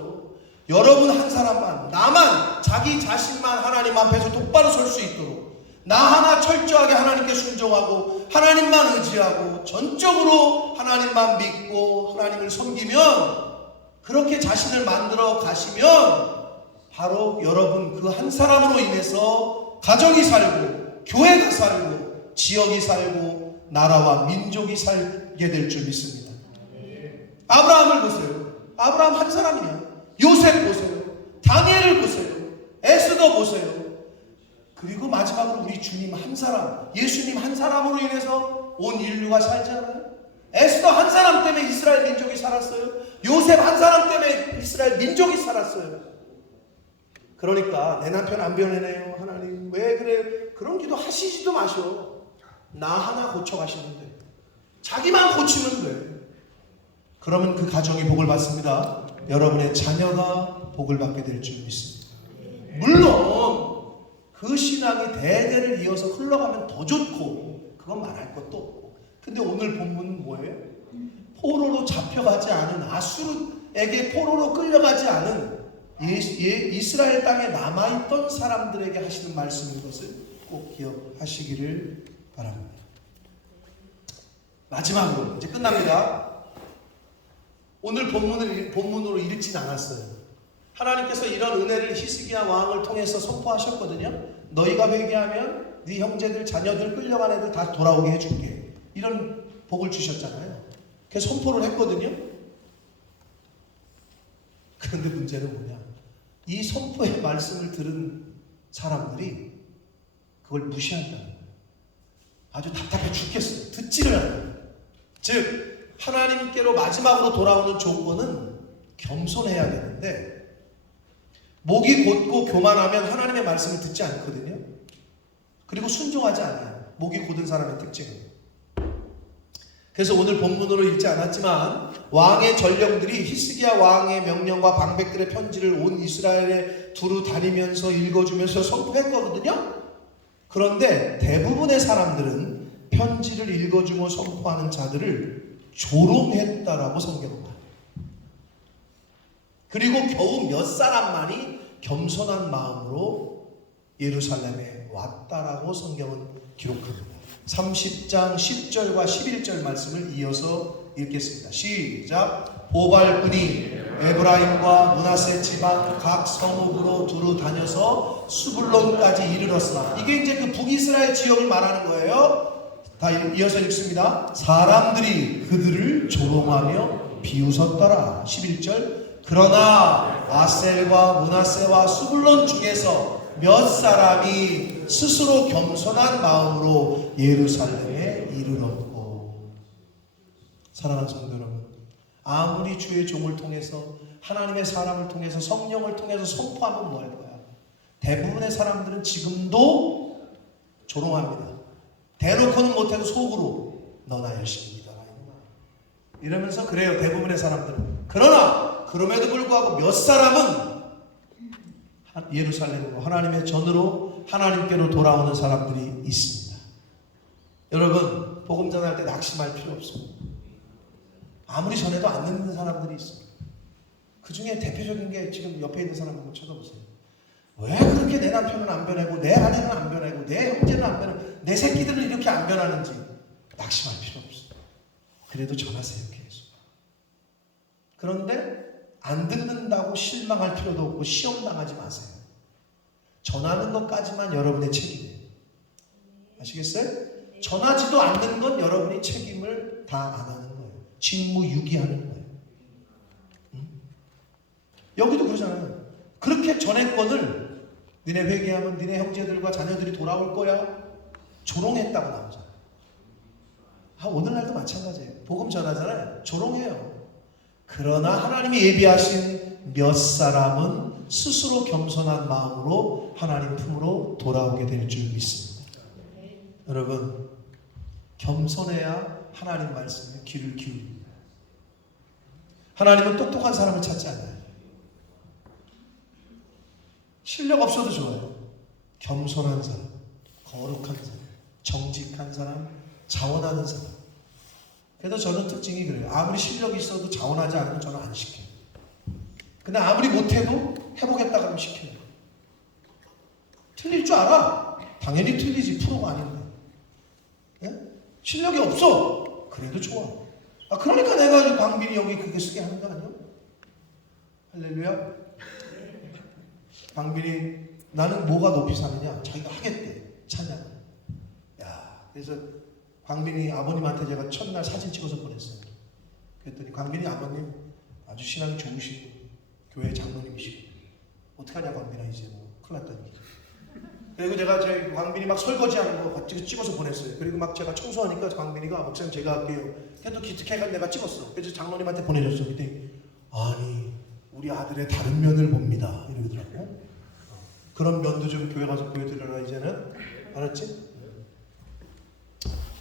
여러분 한 사람만, 나만, 자기 자신만 하나님 앞에서 똑바로 설 수 있도록, 나 하나 철저하게 하나님께 순종하고 하나님만 의지하고 전적으로 하나님만 믿고 하나님을 섬기면, 그렇게 자신을 만들어 가시면 바로 여러분 그 한 사람으로 인해서 가정이 살고 교회가 살고 지역이 살고 나라와 민족이 살게 될 줄 믿습니다. 아브라함을 보세요. 아브라함 한 사람이야. 요셉 보세요. 다니엘을 보세요. 에스더 보세요. 그리고 마지막으로 우리 주님 한 사람, 예수님 한 사람으로 인해서 온 인류가 살지 않아요? 에스더 한 사람 때문에 이스라엘 민족이 살았어요. 요셉 한 사람 때문에 이스라엘 민족이 살았어요. 그러니까 내 남편 안 변해네요. 하나님 왜 그래? 그런 기도 하시지도 마셔. 나 하나 고쳐가시면 돼. 자기만 고치면 돼. 그러면 그 가정이 복을 받습니다. 여러분의 자녀가 복을 받게 될 줄 믿습니다. 물론 그 신앙이 대대를 이어서 흘러가면 더 좋고 그건 말할 것도 없고. 근데 오늘 본문은 뭐예요? 포로로 잡혀가지 않은 아수르에게 포로로 끌려가지 않은 이스라엘 땅에 남아있던 사람들에게 하시는 말씀인 것을 꼭 기억하시기를 바랍니다. 마지막으로 이제 끝납니다. 오늘 본문으로 읽진 않았어요. 하나님께서 이런 은혜를 히스기야 왕을 통해서 선포하셨거든요. 너희가 회개하면 네 형제들 자녀들 끌려간 애들 다 돌아오게 해줄게. 이런 복을 주셨잖아요. 그래서 선포를 했거든요. 그런데 문제는 뭐냐? 이 선포의 말씀을 들은 사람들이 그걸 무시한다는 거예요. 아주 답답해 죽겠어요. 듣지를 않아요. 즉 하나님께로 마지막으로 돌아오는 조건은 겸손해야 되는데 목이 곧고 교만하면 하나님의 말씀을 듣지 않거든요. 그리고 순종하지 않아요. 목이 곧은 사람의 특징은. 그래서 오늘 본문으로 읽지 않았지만 왕의 전령들이 히스기야 왕의 명령과 방백들의 편지를 온 이스라엘에 두루 다니면서 읽어주면서 선포했거든요. 그런데 대부분의 사람들은 편지를 읽어주고 선포하는 자들을 조롱했다라고 성경은 말해요. 그리고 겨우 몇 사람만이 겸손한 마음으로 예루살렘에 왔다라고 성경은 기록합니다. 30장 10절과 11절 말씀을 이어서 읽겠습니다. 시작. 보발꾼이 에브라임과 므낫세 지방 각 성읍으로 두루 다녀서 수불론까지 이르렀으나, 이게 이제 그 북이스라엘 지역을 말하는 거예요. 다 이어서 읽습니다. 사람들이 그들을 조롱하며 비웃었더라. 11절. 그러나 아셀과 므낫세와 수불론 중에서 몇 사람이 스스로 겸손한 마음으로 예루살렘에 이르렀고. 사랑하는 성도 여러분, 아무리 주의 종을 통해서 하나님의 사람을 통해서 성령을 통해서 선포하면 뭐 할 거야? 대부분의 사람들은 지금도 조롱합니다. 대놓고는 못해도 속으로 너나 열심히 믿어라 이러면서 그래요, 대부분의 사람들은. 그러나 그럼에도 불구하고 몇 사람은 예루살렘으로 하나님의 전으로 하나님께로 돌아오는 사람들이 있습니다. 여러분, 복음 전할 때 낙심할 필요 없습니다. 아무리 전해도 안 듣는 사람들이 있어요. 그 중에 대표적인 게 지금 옆에 있는 사람 한번 쳐다보세요. 왜 그렇게 내 남편은 안 변하고 내 아내는 안 변하고 내 형제는 안 변하고 내 새끼들은 이렇게 안 변하는지 낙심할 필요 없어요. 그래도 전하세요, 계속. 그런데 안 듣는다고 실망할 필요도 없고 시험당하지 마세요. 전하는 것까지만 여러분의 책임이에요. 아시겠어요? 전하지도 않는 건 여러분이 책임을 다 안 하는 거예요. 직무유기하는 거예요. 여기도 그러잖아요. 그렇게 전했거늘 니네 회개하면 니네 형제들과 자녀들이 돌아올 거야. 조롱했다고 나오잖아요. 오늘날도 마찬가지예요. 복음 전하잖아요. 조롱해요. 그러나 하나님이 예비하신 몇 사람은 스스로 겸손한 마음으로 하나님 품으로 돌아오게 될 줄 믿습니다. 여러분, 겸손해야 하나님 말씀에 귀를 기울입니다. 하나님은 똑똑한 사람을 찾지 않아요. 실력 없어도 좋아요. 겸손한 사람, 거룩한 사람, 정직한 사람, 자원하는 사람. 그래서 저는 특징이 그래요. 아무리 실력이 있어도 자원하지 않으면 저는 안 시켜요. 근데 아무리 못해도 해보겠다 그러면 시켜요. 틀릴 줄 알아? 당연히 틀리지. 프로가 아닌데. 네? 실력이 없어. 그래도 좋아. 그러니까 내가 광빈이 여기 그게 쓰게 하는 거 아니야? 할렐루야. 광빈이 나는 뭐가 높이 사느냐? 자기가 하겠대. 찬양. 야, 그래서 광빈이 아버님한테 제가 첫날 사진 찍어서 보냈어요. 그랬더니 광빈이 아버님 아주 신앙이 좋으시고 교회 장로님이시고 어떡하냐 광빈아 이제 뭐 큰일 났다니. 그리고 제가 제 광빈이 막 설거지하는 거 같이 찍어서 보냈어요. 그리고 막 제가 청소하니까 광빈이가 목사님 제가 할게요. 걔도 기특해가지고 내가 찍었어. 그래서 장로님한테 보내줬어. 그때 아니 우리 아들의 다른 면을 봅니다 이러더라고. 그런 면도 좀 교회 가서 보여드려라 이제는. 알았지?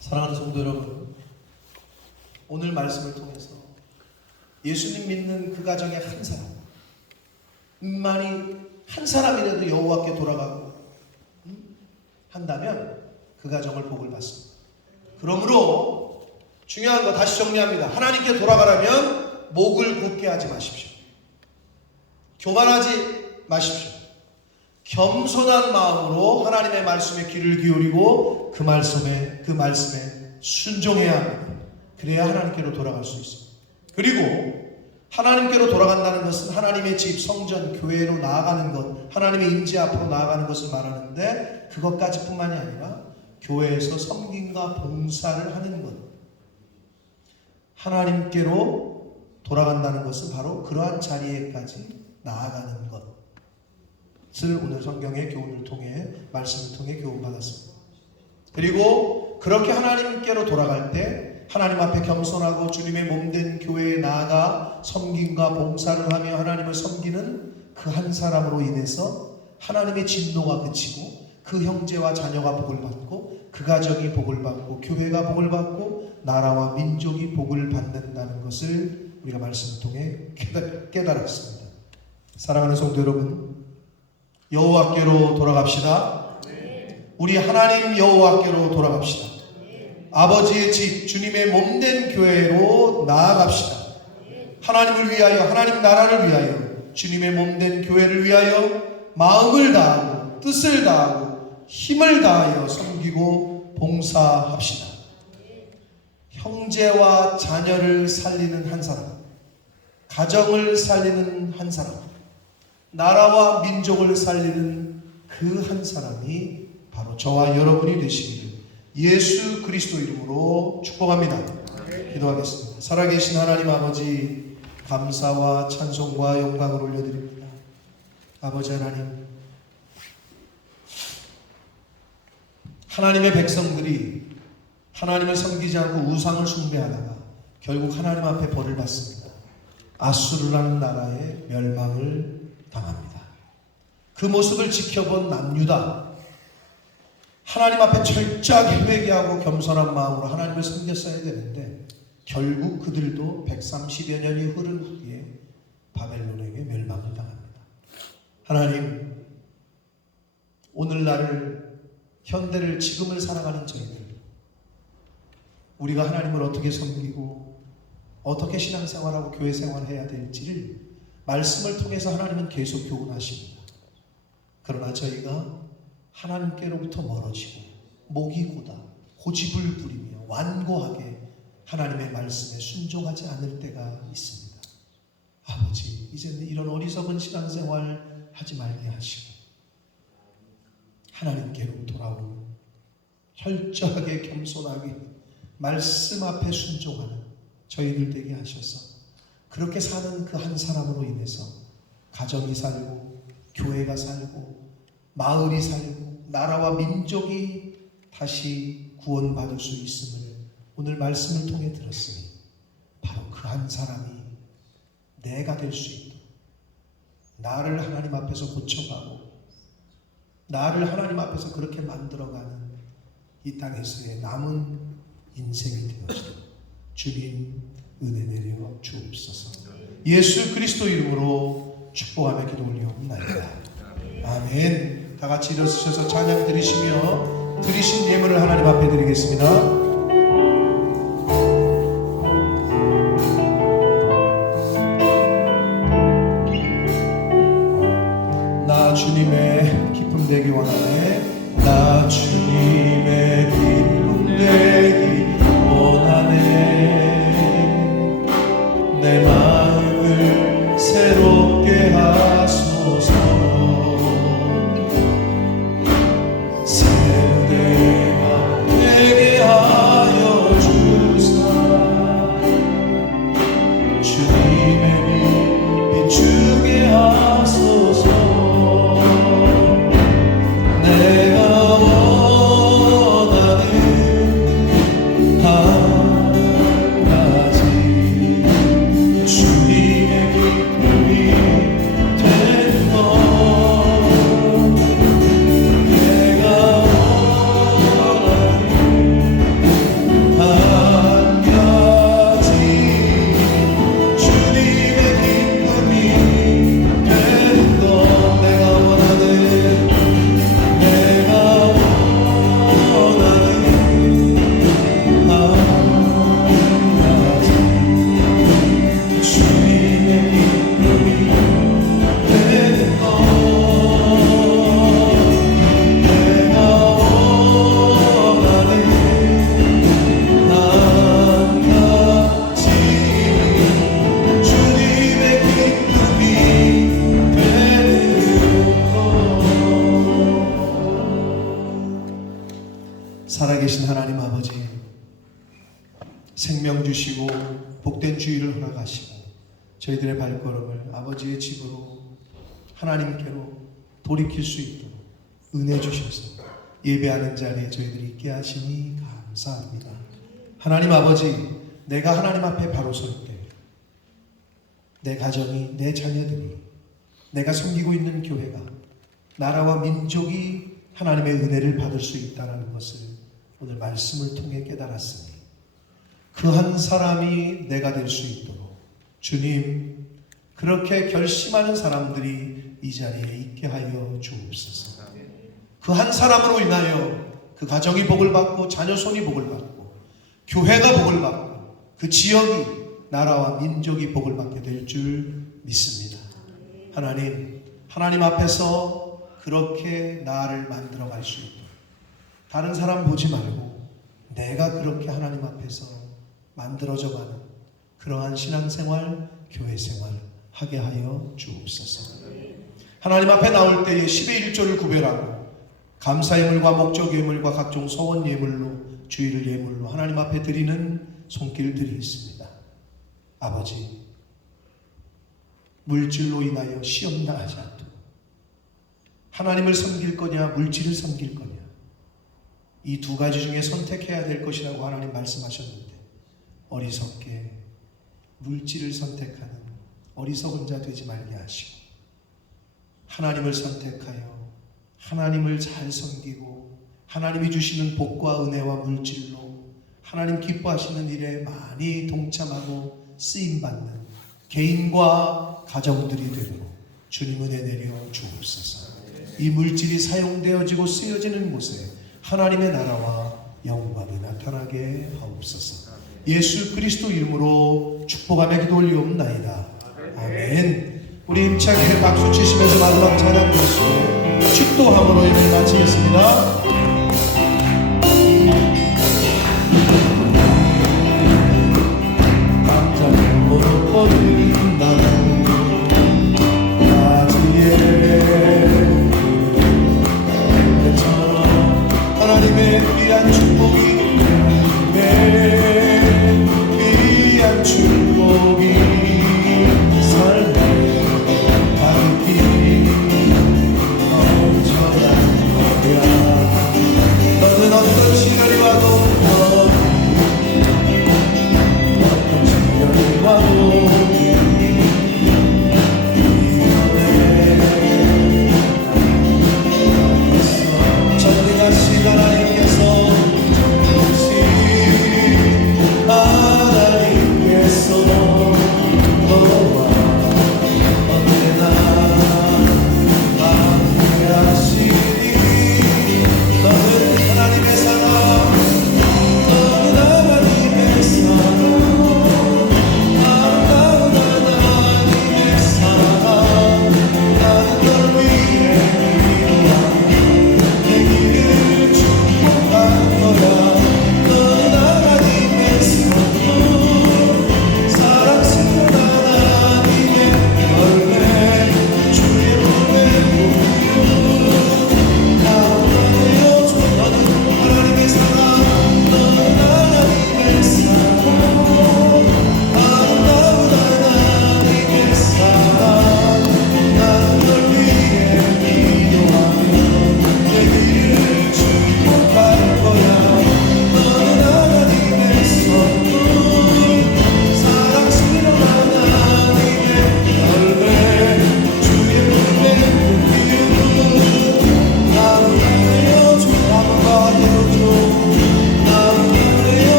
사랑하는 성도 여러분, 오늘 말씀을 통해서 예수님 믿는 그 가정의 한 사람만이 한 사람이라도 여호와께 돌아가고 한다면 그 가정을 복을 받습니다. 그러므로 중요한 거 다시 정리합니다. 하나님께 돌아가려면 목을 굳게 하지 마십시오. 교만하지 마십시오. 겸손한 마음으로 하나님의 말씀에 귀를 기울이고 그 말씀에 순종해야 합니다. 그래야 하나님께로 돌아갈 수 있습니다. 그리고 하나님께로 돌아간다는 것은 하나님의 집, 성전, 교회로 나아가는 것, 하나님의 임재 앞으로 나아가는 것을 말하는데 그것까지뿐만이 아니라 교회에서 섬김과 봉사를 하는 것, 하나님께로 돌아간다는 것은 바로 그러한 자리에까지 나아가는 것을 오늘 성경의 교훈을 통해, 말씀을 통해 교훈받았습니다. 그리고 그렇게 하나님께로 돌아갈 때 하나님 앞에 겸손하고 주님의 몸된 교회에 나아가 섬김과 봉사를 하며 하나님을 섬기는 그 한 사람으로 인해서 하나님의 진노가 그치고 그 형제와 자녀가 복을 받고 그 가정이 복을 받고 교회가 복을 받고 나라와 민족이 복을 받는다는 것을 우리가 말씀을 통해 깨달았습니다. 사랑하는 성도 여러분, 여호와께로 돌아갑시다. 우리 하나님 여호와께로 돌아갑시다. 아버지의 집, 주님의 몸된 교회로 나아갑시다. 하나님을 위하여, 하나님 나라를 위하여, 주님의 몸된 교회를 위하여 마음을 다하고 뜻을 다하고 힘을 다하여 섬기고 봉사합시다. 형제와 자녀를 살리는 한 사람, 가정을 살리는 한 사람, 나라와 민족을 살리는 그 한 사람이 바로 저와 여러분이 되시기를 예수 그리스도 이름으로 축복합니다. 기도하겠습니다. 살아계신 하나님 아버지, 감사와 찬송과 영광을 올려드립니다. 아버지 하나님, 하나님의 백성들이 하나님을 섬기지 않고 우상을 숭배하다가 결국 하나님 앞에 벌을 받습니다. 아수르라는 나라의 멸망을 당합니다. 그 모습을 지켜본 남유다, 하나님 앞에 철저하게 회개하고 겸손한 마음으로 하나님을 섬겼어야 되는데 결국 그들도 130여 년이 흐른 후에 바벨론에게 멸망을 당합니다. 하나님, 오늘날을, 현대를, 지금을 살아가는 저희들, 우리가 하나님을 어떻게 섬기고 어떻게 신앙생활하고 교회생활을 해야 될지를 말씀을 통해서 하나님은 계속 교훈하십니다. 그러나 저희가 하나님께로부터 멀어지고 목이 고다 고집을 부리며 완고하게 하나님의 말씀에 순종하지 않을 때가 있습니다. 아버지, 이제는 이런 어리석은 신앙생활 하지 말게 하시고 하나님께로 돌아오는 철저하게 겸손하게 말씀 앞에 순종하는 저희들 되게 하셔서 그렇게 사는 그 한 사람으로 인해서 가정이 살고 교회가 살고 마을이 살고 나라와 민족이 다시 구원받을 수 있음을 오늘 말씀을 통해 들었으니 바로 그 한 사람이 내가 될 수 있도록 나를 하나님 앞에서 고쳐가고 나를 하나님 앞에서 그렇게 만들어가는 이 땅에서의 남은 인생이 되어지도록 주님 은혜 내려 주옵소서. 예수 그리스도 이름으로 축복하며 기도 올리옵나이다. 아멘. 다 같이 일어서셔서 찬양 드리시며 드리신 예물을 하나님 앞에 드리겠습니다. 나 주님의 기쁨 되기 원하네. 나 주님의 기쁨 되기 원하네. 내 마음을 새롭게 하소서. 세대가 되게 하여 주사. 주님의 빛 비추게 하소서. 내가 원하는 한 가지 주님의 기쁨이 되는 것. 내가 원하는 한 가지 살아계신 하나님 아버지, 생명 주시고 복된 주의를 허락하시고 저희들의 발걸음을 아버지의 집으로 하나님께로 돌이킬 수 있도록 은혜 주셔서 예배하는 자리에 저희들이 있게 하시니 감사합니다. 하나님 아버지, 내가 하나님 앞에 바로 설 때 내 가정이, 내 자녀들이, 내가 섬기고 있는 교회가, 나라와 민족이 하나님의 은혜를 받을 수 있다는 것을 오늘 말씀을 통해 깨달았으니 그 한 사람이 내가 될 수 있도록 주님, 그렇게 결심하는 사람들이 이 자리에 있게 하여 주옵소서. 그 한 사람으로 인하여 그 가정이 복을 받고 자녀 손이 복을 받고 교회가 복을 받고 그 지역이, 나라와 민족이 복을 받게 될 줄 믿습니다. 하나님 앞에서 그렇게 나를 만들어 갈 수 있도록 다른 사람 보지 말고 내가 그렇게 하나님 앞에서 만들어져 가는 그러한 신앙생활, 교회생활 하게 하여 주옵소서. 하나님 앞에 나올 때에 10의 1조를 구별하고 감사 예물과 목적 예물과 각종 소원 예물로, 주일을 예물로 하나님 앞에 드리는 손길들이 있습니다. 아버지, 물질로 인하여 시험당하지 않도록 하나님을 섬길 거냐 물질을 섬길 거냐, 이 두 가지 중에 선택해야 될 것이라고 하나님 말씀하셨는데 어리석게 물질을 선택하는 어리석은 자 되지 말게 하시고 하나님을 선택하여 하나님을 잘 섬기고 하나님이 주시는 복과 은혜와 물질로 하나님 기뻐하시는 일에 많이 동참하고 쓰임받는 개인과 가정들이 되도록 주님 은혜 내려 주옵소서. 이 물질이 사용되어지고 쓰여지는 곳에 하나님의 나라와 영광이 나타나게 하옵소서. 예수 그리스도 이름으로 축복하며 기도 올리옵나이다. 아멘. 우리 힘차게 박수 치시면서 마지막 찬양 드리시고 축도함으로 예배를 마치겠습니다. 하나님의 귀한 축복이, 귀한 축복이 삶에 가득히 넘쳐난 거야. 너는 어떤 시련이 와도, 어떤 시련이 와도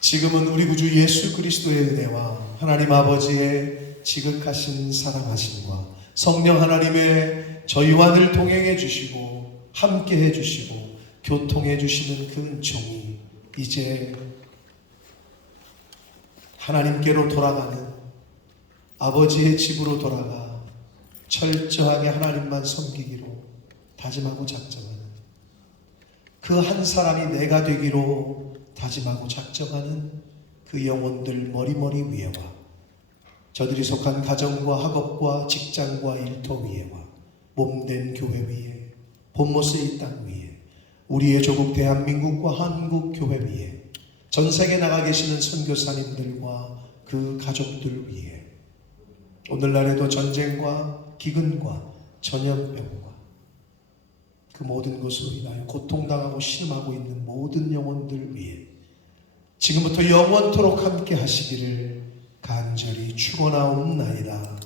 지금은 우리 구주 예수 그리스도의 은혜와 하나님 아버지의 지극하신 사랑하심과 성령 하나님의 저희와 늘 동행해 주시고 함께 해 주시고 교통해 주시는 그 은총이 이제 하나님께로 돌아가는 아버지의 집으로 돌아가 철저하게 하나님만 섬기기로 다짐하고 작정하는 그 한 사람이 내가 되기로 다짐하고 작정하는 그 그 영혼들 머리머리 위에와 저들이 속한 가정과 학업과 직장과 일터 위에와 몸된 교회 위에 본모스의 땅 위에 우리의 조국 대한민국과 한국 교회 위에 전 세계 나가 계시는 선교사님들과 그 가족들 위에 오늘날에도 전쟁과 기근과 전염병과 그 모든 것으로 인하여 고통당하고 신음하고 있는 모든 영혼들 위에 지금부터 영원토록 함께 하시기를 간절히 축원하옵나이다.